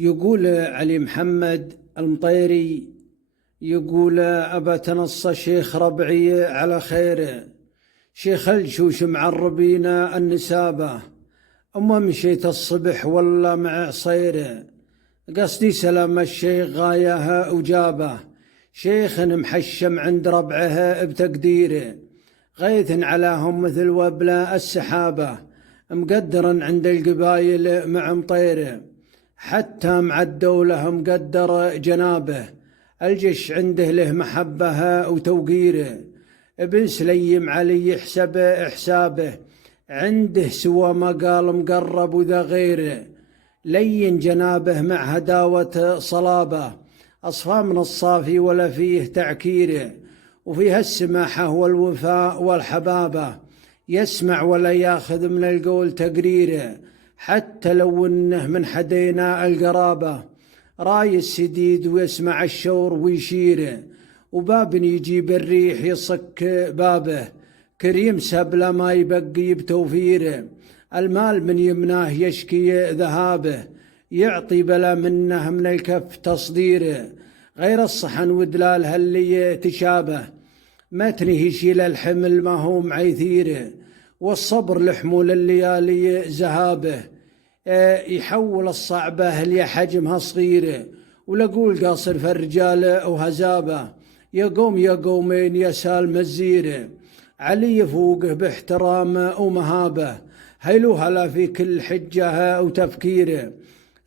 يقول علي محمد المطيري، يقول أبا تنص شيخ ربعي على خيره، شيخ الجوش معربين النسابة، أما مشيت الصبح ولا مع عصيره، قصدي سلام الشيخ غايه وجابه، شيخ محشم عند ربعه بتقديره، غيث علاهم مثل وبلا السحابة، مقدر عند القبايل مع مطيره، حتى مع الدولة مقدر جنابه، الجيش عنده له محبه وتوقيره، ابن سليم علي يحسب حسابه، عنده سوى ما قال مقرب وذا غيره، لين جنابه مع هداوة صلابه، أصفى من الصافي ولا فيه تعكيره، وفيها السماحة والوفاء والحبابة، يسمع ولا ياخذ من القول تقريره، حتى لو انه من حدينا القرابة، راي السديد ويسمع الشور ويشيره، وباب يجيب الريح يصك بابه، كريم سبله ما يبقي بتوفيره، المال من يمناه يشكي ذهابه، يعطي بلا منه من الكف تصديره، غير الصحن ودلالها اللي تشابه، متنه يشيل الحمل ما هو معيثيره، والصبر لحمول الليالي زهابه، يحول الصعبة لحجمها صغيرة، ولقول قاصر في الرجال وهزابه، يقوم يقومين يسال مزيره، علي يفوقه باحترام ومهابه، هيلوها لا في كل حجه وتفكيره،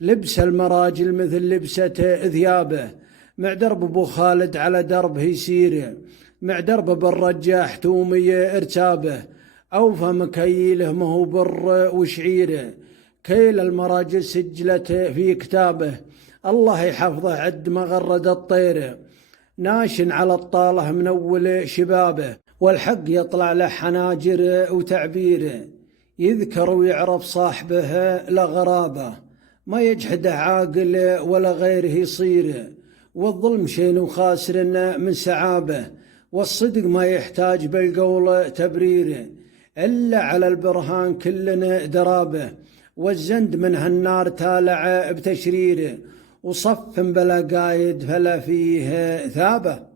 لبس المراجل مثل لبسة ثيابه، مع درب ابو خالد على دربه يسيره، مع درب بالرجاح تومي ارتابه، اوفى مكيله مهو بر وشعيره، كيل المراجل سجلته في كتابه، الله يحفظه عد ما غرد الطير، ناشن على الطالة من أول شبابه، والحق يطلع له حناجر وتعبيره، يذكر ويعرف صاحبه لغرابه، ما يجحده عاقل ولا غيره يصيره، والظلم شين وخاسر من سعابه، والصدق ما يحتاج بالقول تبريره، إلا على البرهان كلنا درابه، والزند من هالنار تالع بتشريره، وصف بلا قايد فلا فيه ثابه.